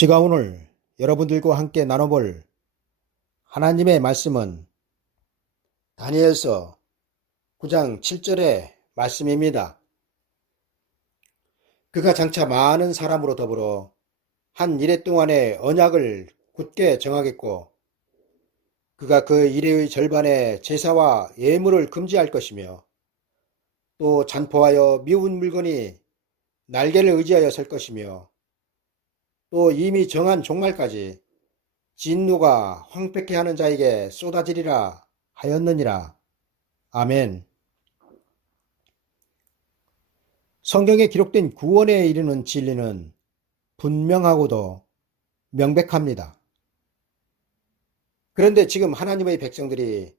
제가 오늘 여러분들과 함께 나눠볼 하나님의 말씀은 다니엘서 9장 7절의 말씀입니다. 그가 장차 많은 사람으로 더불어 한 이래 동안의 언약을 굳게 정하겠고 그가 그 이래의 절반의 제사와 예물을 금지할 것이며 또 잔포하여 미운 물건이 날개를 의지하여 설 것이며 또 이미 정한 종말까지 진노가 황폐케 하는 자에게 쏟아지리라 하였느니라. 아멘. 성경에 기록된 구원에 이르는 진리는 분명하고도 명백합니다. 그런데 지금 하나님의 백성들이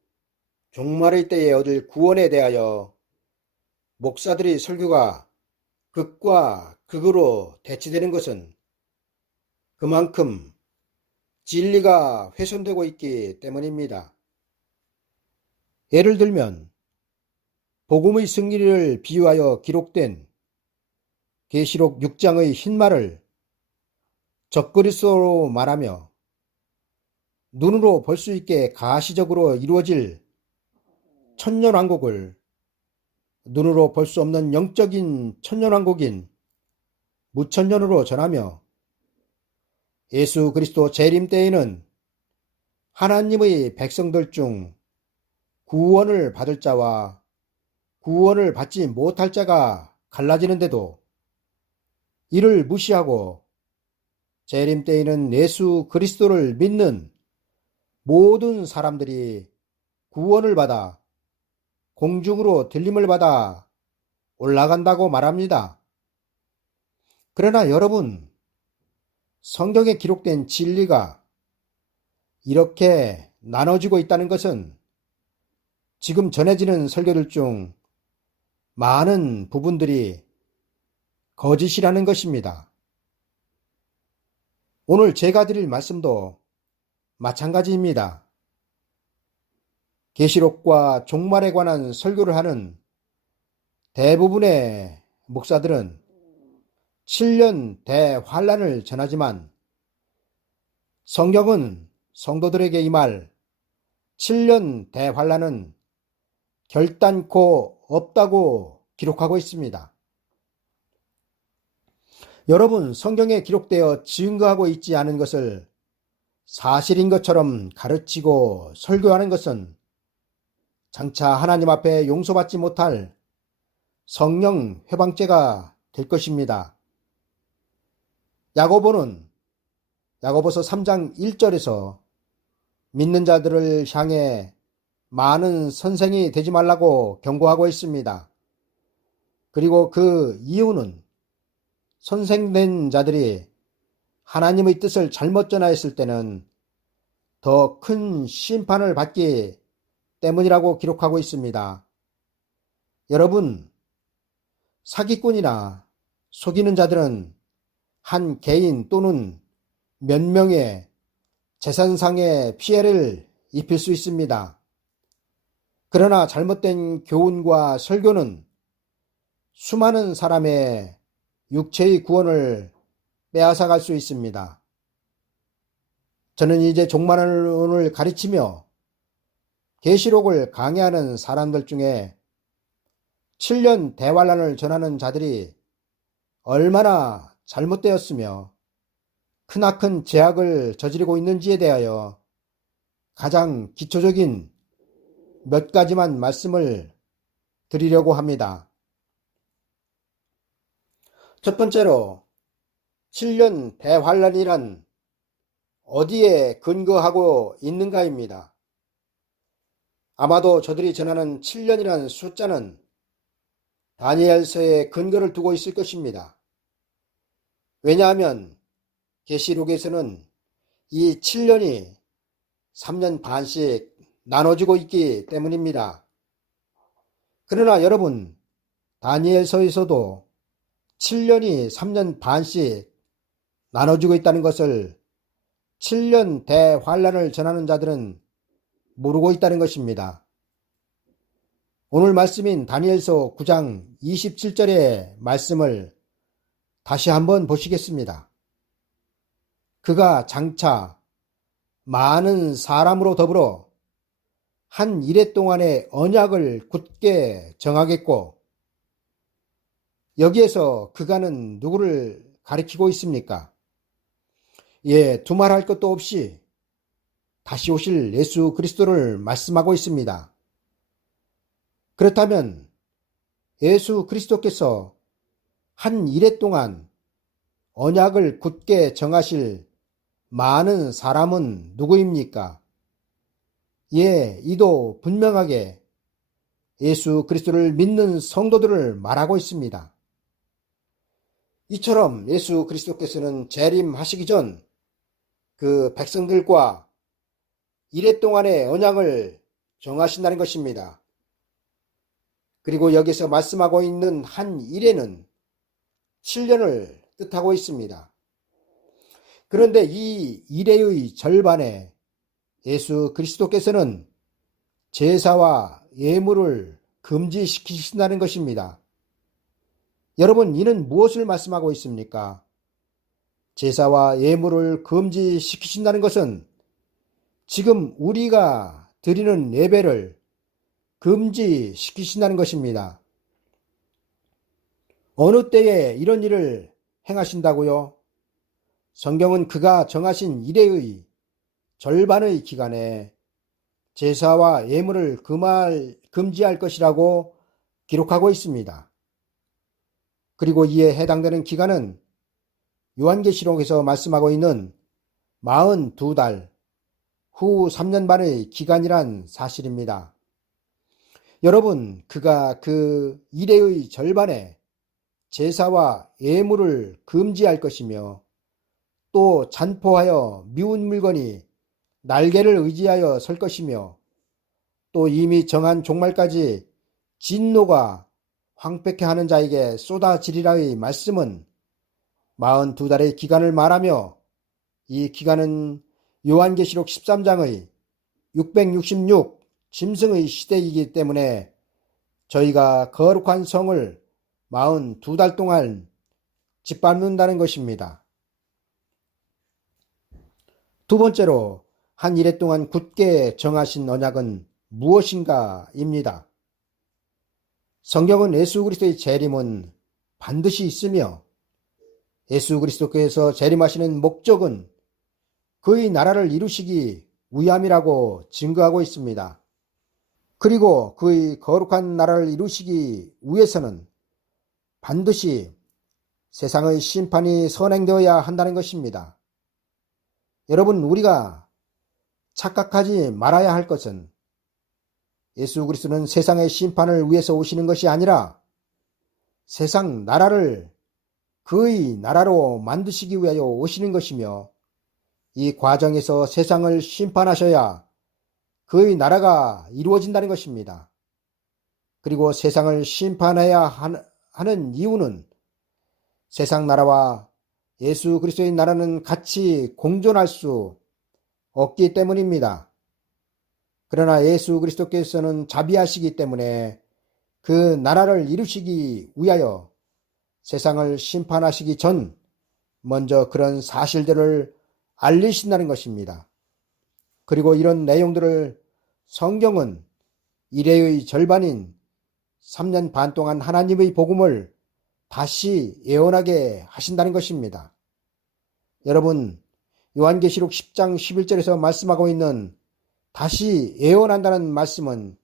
종말의 때에 얻을 구원에 대하여 목사들의 설교가 극과 극으로 대치되는 것은 그만큼 진리가 훼손되고 있기 때문입니다. 예를 들면 복음의 승리를 비유하여 기록된 계시록 6장의 흰말을 적그리스도로 말하며 눈으로 볼 수 있게 가시적으로 이루어질 천년왕국을 눈으로 볼 수 없는 영적인 천년왕국인 무천년으로 전하며 예수 그리스도 재림 때에는 하나님의 백성들 중 구원을 받을 자와 구원을 받지 못할 자가 갈라지는데도 이를 무시하고 재림 때에는 예수 그리스도를 믿는 모든 사람들이 구원을 받아 공중으로 들림을 받아 올라간다고 말합니다. 그러나 여러분, 성경에 기록된 진리가 이렇게 나눠지고 있다는 것은 지금 전해지는 설교들 중 많은 부분들이 거짓이라는 것입니다. 오늘 제가 드릴 말씀도 마찬가지입니다. 계시록과 종말에 관한 설교를 하는 대부분의 목사들은 7년 대환란을 전하지만 성경은 성도들에게 임할 7년 대환란은 결단코 없다고 기록하고 있습니다. 여러분, 성경에 기록되어 증거하고 있지 않은 것을 사실인 것처럼 가르치고 설교하는 것은 장차 하나님 앞에 용서받지 못할 성령 회방죄가 될 것입니다. 야고보는 야고보서 3장 1절에서 믿는 자들을 향해 많은 선생이 되지 말라고 경고하고 있습니다. 그리고 그 이유는 선생된 자들이 하나님의 뜻을 잘못 전하였을 때는 더 큰 심판을 받기 때문이라고 기록하고 있습니다. 여러분, 사기꾼이나 속이는 자들은 한 개인 또는 몇 명의 재산상의 피해를 입힐 수 있습니다. 그러나 잘못된 교훈과 설교는 수많은 사람의 육체의 구원을 빼앗아갈 수 있습니다. 저는 이제 종말론을 가르치며 계시록을 강의하는 사람들 중에 7년 대환란을 전하는 자들이 얼마나 잘못되었으며 크나큰 죄악을 저지르고 있는지에 대하여 가장 기초적인 몇 가지만 말씀을 드리려고 합니다. 첫 번째로 7년 대환란이란 어디에 근거하고 있는가입니다. 아마도 저들이 전하는 7년이라는 숫자는 다니엘서에 근거를 두고 있을 것입니다. 왜냐하면 계시록에서는 이 7년이 3년 반씩 나눠지고 있기 때문입니다. 그러나 여러분, 다니엘서에서도 7년이 3년 반씩 나눠지고 있다는 것을 7년 대환란을 전하는 자들은 모르고 있다는 것입니다. 오늘 말씀인 다니엘서 9장 27절의 말씀을 다시 한번 보시겠습니다. 그가 장차 많은 사람으로 더불어 한 이레 동안의 언약을 굳게 정하겠고, 여기에서 그가는 누구를 가리키고 있습니까? 예, 두말할 것도 없이 다시 오실 예수 그리스도를 말씀하고 있습니다. 그렇다면 예수 그리스도께서 한 이레 동안 언약을 굳게 정하실 많은 사람은 누구입니까? 예, 이도 분명하게 예수 그리스도를 믿는 성도들을 말하고 있습니다. 이처럼 예수 그리스도께서는 재림하시기 전 그 백성들과 이레 동안의 언약을 정하신다는 것입니다. 그리고 여기서 말씀하고 있는 한 이레는 7년을 뜻하고 있습니다. 그런데 이 이레의 절반에 예수 그리스도께서는 제사와 예물을 금지시키신다는 것입니다. 여러분, 이는 무엇을 말씀하고 있습니까? 제사와 예물을 금지시키신다는 것은 지금 우리가 드리는 예배를 금지시키신다는 것입니다. 어느 때에 이런 일을 행하신다고요? 성경은 그가 정하신 이레의 절반의 기간에 제사와 예물을 금지할 것이라고 기록하고 있습니다. 그리고 이에 해당되는 기간은 요한계시록에서 말씀하고 있는 42달 후 3년 반의 기간이란 사실입니다. 여러분, 그가 그 이레의 절반에 제사와 예물을 금지할 것이며 또 잔포하여 미운 물건이 날개를 의지하여 설 것이며 또 이미 정한 종말까지 진노가 황폐케 하는 자에게 쏟아지리라의 말씀은 42달의 기간을 말하며 이 기간은 요한계시록 13장의 666 짐승의 시대이기 때문에 저희가 거룩한 성을 42달 동안 짓밟는다는 것입니다. 두 번째로 한 이레 동안 굳게 정하신 언약은 무엇인가입니다. 성경은 예수 그리스도의 재림은 반드시 있으며 예수 그리스도께서 재림하시는 목적은 그의 나라를 이루시기 위함이라고 증거하고 있습니다. 그리고 그의 거룩한 나라를 이루시기 위해서는 반드시 세상의 심판이 선행되어야 한다는 것입니다. 여러분, 우리가 착각하지 말아야 할 것은 예수 그리스도는 세상의 심판을 위해서 오시는 것이 아니라 세상 나라를 그의 나라로 만드시기 위하여 오시는 것이며 이 과정에서 세상을 심판하셔야 그의 나라가 이루어진다는 것입니다. 그리고 세상을 심판해야 하는 이유는 세상 나라와 예수 그리스도의 나라는 같이 공존할 수 없기 때문입니다. 그러나 예수 그리스도께서는 자비하시기 때문에 그 나라를 이루시기 위하여 세상을 심판하시기 전 먼저 그런 사실들을 알리신다는 것입니다. 그리고 이런 내용들을 성경은 이레의 절반인 3년 반 동안 하나님의 복음을 다시 예언하게 하신다는 것입니다. 여러분, 요한계시록 10장 11절에서 말씀하고 있는 다시 예언한다는 말씀은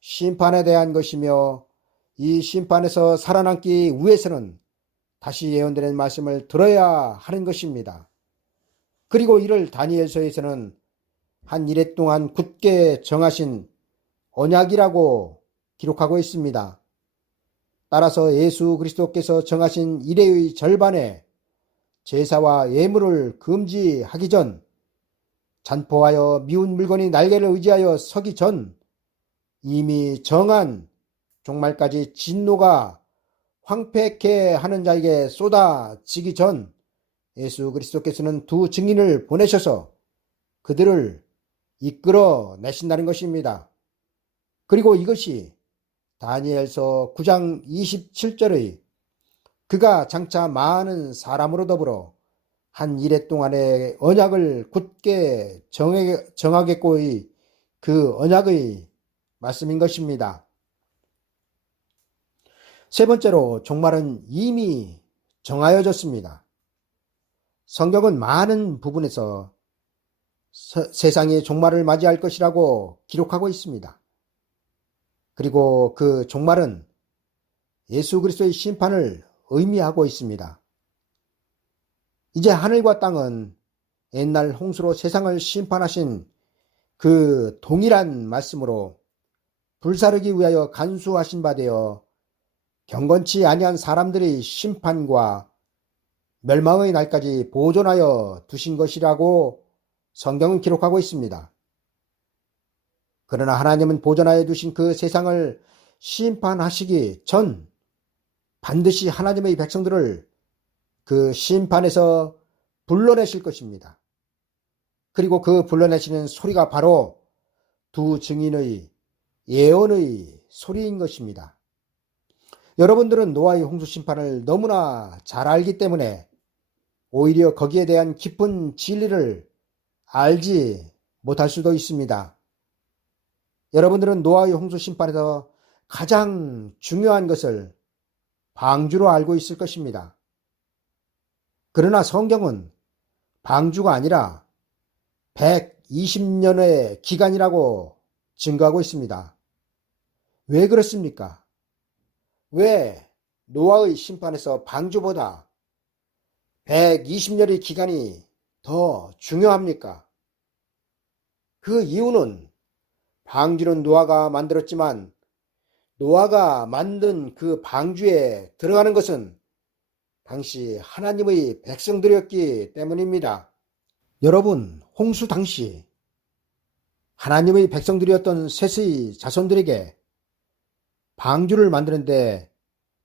심판에 대한 것이며 이 심판에서 살아남기 위해서는 다시 예언되는 말씀을 들어야 하는 것입니다. 그리고 이를 다니엘서에서는 한 이레 동안 굳게 정하신 언약이라고 기록하고 있습니다. 따라서 예수 그리스도께서 정하신 이레의 절반에 제사와 예물을 금지하기 전, 잔포하여 미운 물건이 날개를 의지하여 서기 전, 이미 정한 종말까지 진노가 황폐케 하는 자에게 쏟아지기 전 예수 그리스도께서는 두 증인을 보내셔서 그들을 이끌어 내신다는 것입니다. 그리고 이것이 다니엘서 9장 27절의 그가 장차 많은 사람으로 더불어 한 이래 동안의 언약을 굳게 정하겠고의 그 언약의 말씀인 것입니다. 세 번째로 종말은 이미 정하여졌습니다. 성경은 많은 부분에서 세상이 종말을 맞이할 것이라고 기록하고 있습니다. 그리고 그 종말은 예수 그리스도의 심판을 의미하고 있습니다. 이제 하늘과 땅은 옛날 홍수로 세상을 심판하신 그 동일한 말씀으로 불사르기 위하여 간수하신 바 되어 경건치 아니한 사람들의 심판과 멸망의 날까지 보존하여 두신 것이라고 성경은 기록하고 있습니다. 그러나 하나님은 보존하여 두신 그 세상을 심판하시기 전 반드시 하나님의 백성들을 그 심판에서 불러내실 것입니다. 그리고 그 불러내시는 소리가 바로 두 증인의 예언의 소리인 것입니다. 여러분들은 노아의 홍수 심판을 너무나 잘 알기 때문에 오히려 거기에 대한 깊은 진리를 알지 못할 수도 있습니다. 여러분들은 노아의 홍수 심판에서 가장 중요한 것을 방주로 알고 있을 것입니다. 그러나 성경은 방주가 아니라 120년의 기간이라고 증거하고 있습니다. 왜 그렇습니까? 왜 노아의 심판에서 방주보다 120년의 기간이 더 중요합니까? 그 이유는 방주는 노아가 만들었지만 노아가 만든 그 방주에 들어가는 것은 당시 하나님의 백성들이었기 때문입니다. 여러분, 홍수 당시 하나님의 백성들이었던 셋의 자손들에게 방주를 만드는데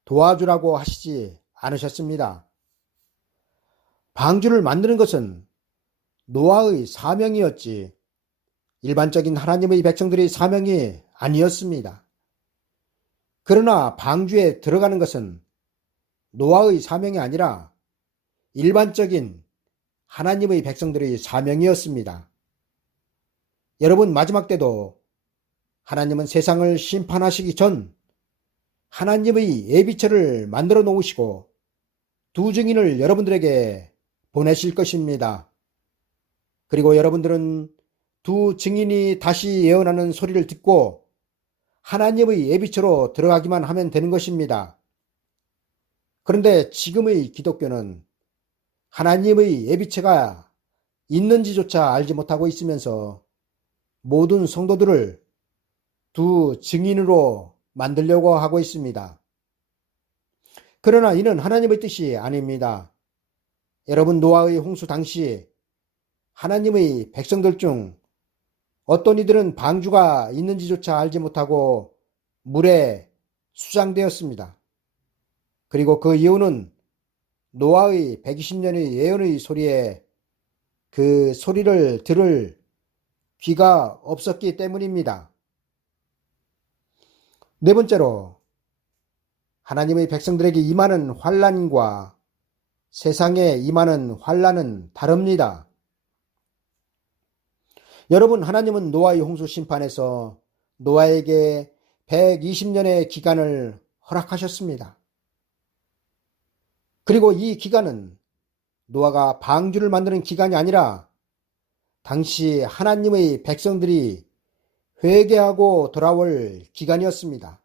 도와주라고 하시지 않으셨습니다. 방주를 만드는 것은 노아의 사명이었지 일반적인 하나님의 백성들의 사명이 아니었습니다. 그러나 방주에 들어가는 것은 노아의 사명이 아니라 일반적인 하나님의 백성들의 사명이었습니다. 여러분, 마지막 때도 하나님은 세상을 심판하시기 전 하나님의 예비처를 만들어 놓으시고 두 증인을 여러분들에게 보내실 것입니다. 그리고 여러분들은 두 증인이 다시 예언하는 소리를 듣고 하나님의 예비처로 들어가기만 하면 되는 것입니다. 그런데 지금의 기독교는 하나님의 예비처가 있는지조차 알지 못하고 있으면서 모든 성도들을 두 증인으로 만들려고 하고 있습니다. 그러나 이는 하나님의 뜻이 아닙니다. 여러분, 노아의 홍수 당시 하나님의 백성들 중 어떤 이들은 방주가 있는지조차 알지 못하고 물에 수장되었습니다. 그리고 그 이유는 노아의 120년의 예언의 소리에 그 소리를 들을 귀가 없었기 때문입니다. 네 번째로, 하나님의 백성들에게 임하는 환난과 세상에 임하는 환난은 다릅니다. 여러분, 하나님은 노아의 홍수 심판에서 노아에게 120년의 기간을 허락하셨습니다. 그리고 이 기간은 노아가 방주를 만드는 기간이 아니라 당시 하나님의 백성들이 회개하고 돌아올 기간이었습니다.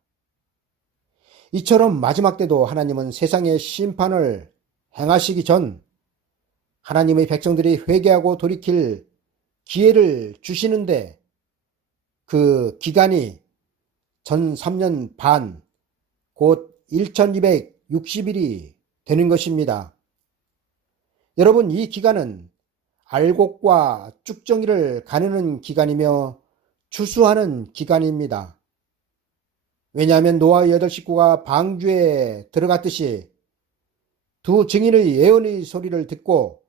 이처럼 마지막 때도 하나님은 세상의 심판을 행하시기 전 하나님의 백성들이 회개하고 돌이킬 기회를 주시는데 그 기간이 전 3년 반, 곧 1260일이 되는 것입니다. 여러분, 이 기간은 알곡과 쭉정이를 가누는 기간이며 추수하는 기간입니다. 왜냐하면 노아의 8 식구가 방주에 들어갔듯이 두 증인의 예언의 소리를 듣고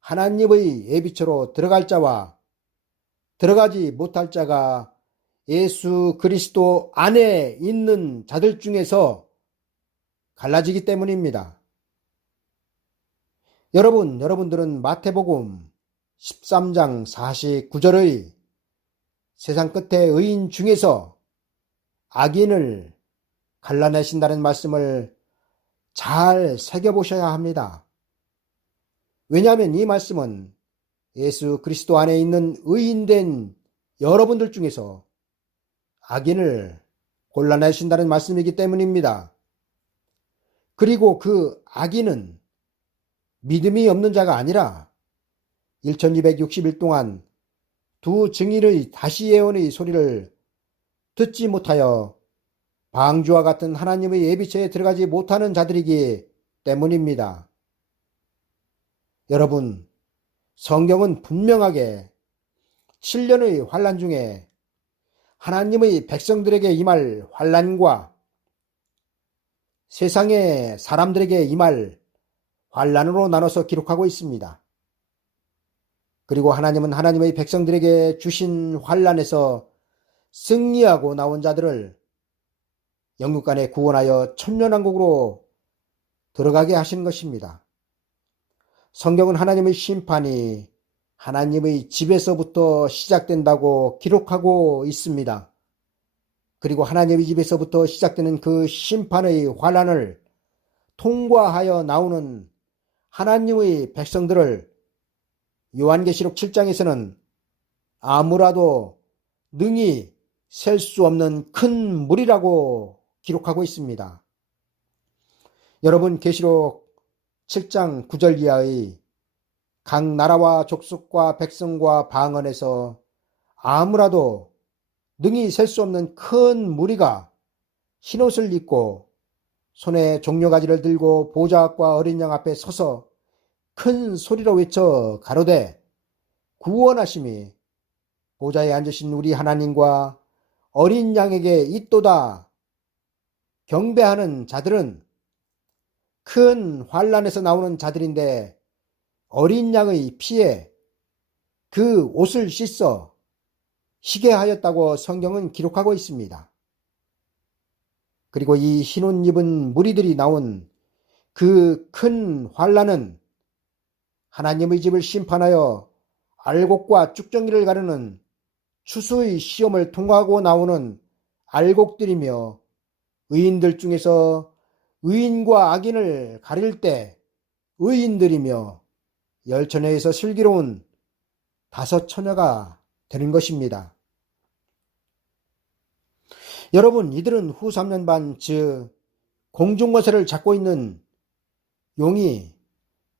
하나님의 예비처로 들어갈 자와 들어가지 못할 자가 예수 그리스도 안에 있는 자들 중에서 갈라지기 때문입니다. 여러분들은 마태복음 13장 49절의 세상 끝에 의인 중에서 악인을 갈라내신다는 말씀을 잘 새겨보셔야 합니다. 왜냐하면 이 말씀은 예수 그리스도 안에 있는 의인된 여러분들 중에서 악인을 골라내신다는 말씀이기 때문입니다. 그리고 그 악인은 믿음이 없는 자가 아니라 1260일 동안 두 증인의 다시 예언의 소리를 듣지 못하여 방주와 같은 하나님의 예비처에 들어가지 못하는 자들이기 때문입니다. 여러분, 성경은 분명하게 7년의 환난 중에 하나님의 백성들에게 임할 환난과 세상의 사람들에게 임할 환난으로 나눠서 기록하고 있습니다. 그리고 하나님은 하나님의 백성들에게 주신 환난에서 승리하고 나온 자들을 영육간에 구원하여 천년왕국으로 들어가게 하신 것입니다. 성경은 하나님의 심판이 하나님의 집에서부터 시작된다고 기록하고 있습니다. 그리고 하나님의 집에서부터 시작되는 그 심판의 환난을 통과하여 나오는 하나님의 백성들을 요한계시록 7장에서는 아무라도 능히 셀 수 없는 큰 물이라고 기록하고 있습니다. 여러분, 계시록 7장 9절 이하의 각 나라와 족속과 백성과 방언에서 아무라도 능히 셀 수 없는 큰 무리가 흰옷을 입고 손에 종려가지를 들고 보좌 앞과 어린 양 앞에 서서 큰 소리로 외쳐 가로되 구원하심이 보좌에 앉으신 우리 하나님과 어린 양에게 있도다. 경배하는 자들은 큰 환난에서 나오는 자들인데 어린 양의 피에 그 옷을 씻어 희게 하였다고 성경은 기록하고 있습니다. 그리고 이 흰옷 입은 무리들이 나온 그 큰 환난은 하나님의 집을 심판하여 알곡과 쭉정이를 가르는 추수의 시험을 통과하고 나오는 알곡들이며 의인들 중에서 의인과 악인을 가릴 때 의인들이며 열처녀에서 슬기로운 다섯 처녀가 되는 것입니다. 여러분, 이들은 후 3년 반, 즉 공중권세를 잡고 있는 용이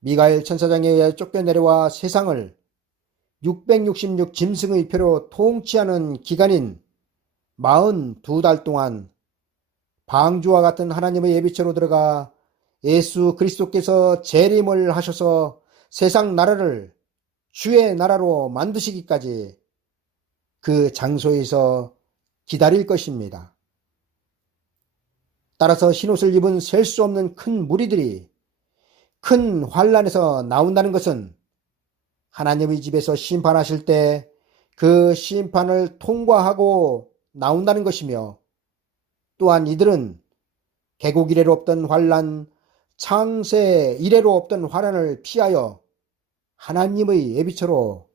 미가엘 천사장에 의해 쫓겨내려와 세상을 666 짐승의 표로 통치하는 기간인 42달 동안 방주와 같은 하나님의 예비처로 들어가 예수 그리스도께서 재림을 하셔서 세상 나라를 주의 나라로 만드시기까지 그 장소에서 기다릴 것입니다. 따라서 흰옷을 입은 셀 수 없는 큰 무리들이 큰 환난에서 나온다는 것은 하나님의 집에서 심판하실 때 그 심판을 통과하고 나온다는 것이며, 또한 이들은 개국 이래로 없던 환난, 창세 이래로 없던 환난을 피하여 하나님의 예비처로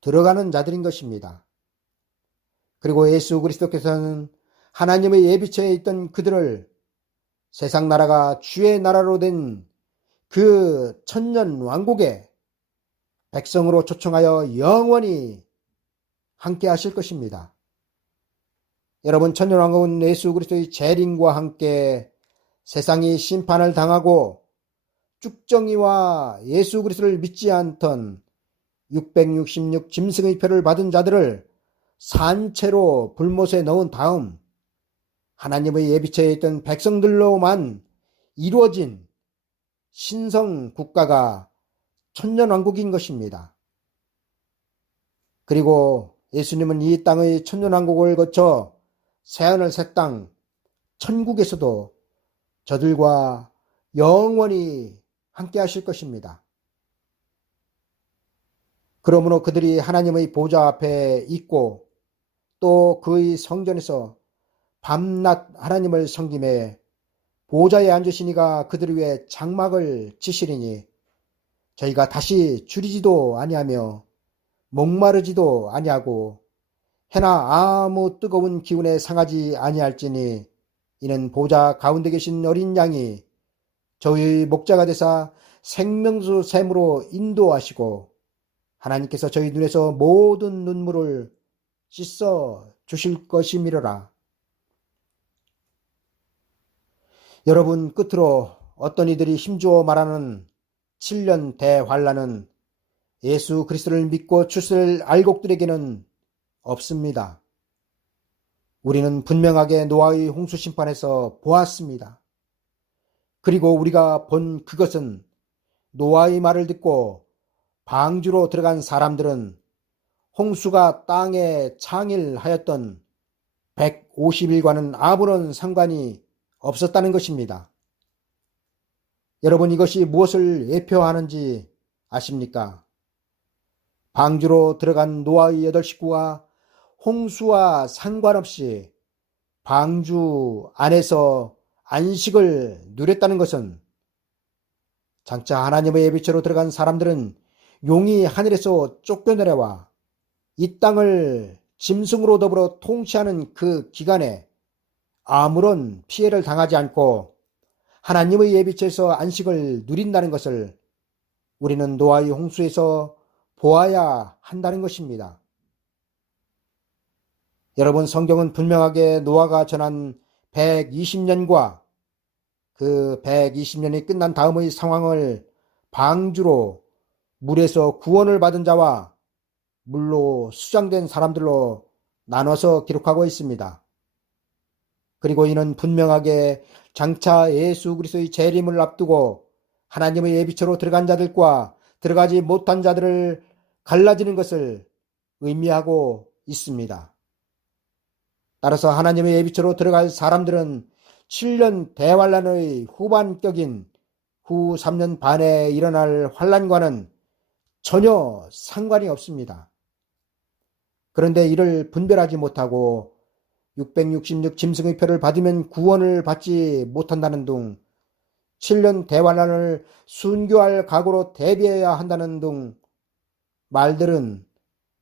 들어가는 자들인 것입니다. 그리고 예수 그리스도께서는 하나님의 예비처에 있던 그들을 세상 나라가 주의 나라로 된 그 천년 왕국의 백성으로 초청하여 영원히 함께 하실 것입니다. 여러분, 천년 왕국은 예수 그리스도의 재림과 함께 세상이 심판을 당하고 쭉정이와 예수 그리스도를 믿지 않던 666 짐승의 표를 받은 자들을 산채로 불못에 넣은 다음 하나님의 예비처에 있던 백성들로만 이루어진 신성 국가가 천년왕국인 것입니다. 그리고 예수님은 이 땅의 천년왕국을 거쳐 새하늘 새 땅 천국에서도 저들과 영원히 함께 하실 것입니다. 그러므로 그들이 하나님의 보좌 앞에 있고 또 그의 성전에서 밤낮 하나님을 섬김에 보좌에 앉으시니가 그들 위에 장막을 치시리니 저희가 다시 줄이지도 아니하며 목마르지도 아니하고 해나 아무 뜨거운 기운에 상하지 아니할지니 이는 보좌 가운데 계신 어린 양이 저희의 목자가 되사 생명수 샘으로 인도하시고 하나님께서 저희 눈에서 모든 눈물을 씻어 주실 것이미러라. 여러분, 끝으로 어떤 이들이 힘주어 말하는 7년 대환란은 예수 그리스도를 믿고 출세를 알곡들에게는 없습니다. 우리는 분명하게 노아의 홍수 심판에서 보았습니다. 그리고 우리가 본 그것은 노아의 말을 듣고 방주로 들어간 사람들은 홍수가 땅에 창일하였던 150일과는 아무런 상관이 없었다는 것입니다. 여러분, 이것이 무엇을 예표하는지 아십니까? 방주로 들어간 노아의 8 식구가 홍수와 상관없이 방주 안에서 안식을 누렸다는 것은 장차 하나님의 예비처로 들어간 사람들은 용이 하늘에서 쫓겨내려와 이 땅을 짐승으로 더불어 통치하는 그 기간에 아무런 피해를 당하지 않고 하나님의 예비처에서 안식을 누린다는 것을 우리는 노아의 홍수에서 보아야 한다는 것입니다. 여러분, 성경은 분명하게 노아가 전한 120년과 그 120년이 끝난 다음의 상황을 방주로 물에서 구원을 받은 자와 물로 수장된 사람들로 나눠서 기록하고 있습니다. 그리고 이는 분명하게 장차 예수 그리스도의 재림을 앞두고 하나님의 예비처로 들어간 자들과 들어가지 못한 자들을 갈라지는 것을 의미하고 있습니다. 따라서 하나님의 예비처로 들어갈 사람들은 7년 대환란의 후반격인 후 3년 반에 일어날 환란과는 전혀 상관이 없습니다. 그런데 이를 분별하지 못하고 666 짐승의 표를 받으면 구원을 받지 못한다는 등 7년 대환란을 순교할 각오로 대비해야 한다는 등 말들은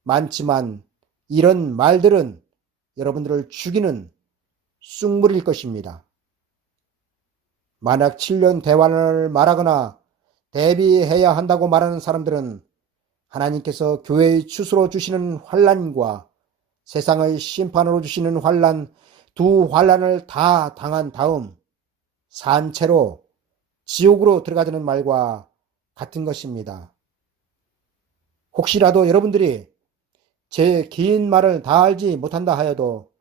많지만 이런 말들은 여러분들을 죽이는 쑥물일 것입니다. 만약 7년 대환란을 말하거나 대비해야 한다고 말하는 사람들은 하나님께서 교회의 추수로 주시는 환란과 세상의 심판으로 주시는 환란, 두 환란을 다 당한 다음 산채로 지옥으로 들어가자는 말과 같은 것입니다. 혹시라도 여러분들이 제 긴 말을 다 알지 못한다 하여도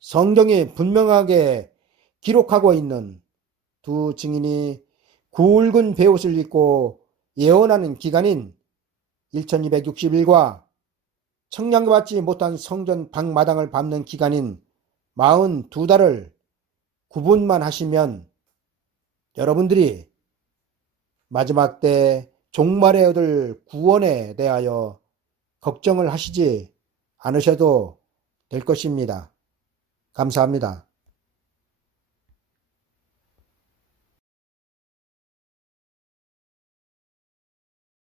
성경이 분명하게 기록하고 있는 두 증인이 굵은 베옷을 입고 예언하는 기간인 1260일과 청량받지 못한 성전 방마당을 밟는 기간인 42달을 구분만 하시면 여러분들이 마지막 때 종말에 얻을 구원에 대하여 걱정을 하시지 않으셔도 될 것입니다. 감사합니다.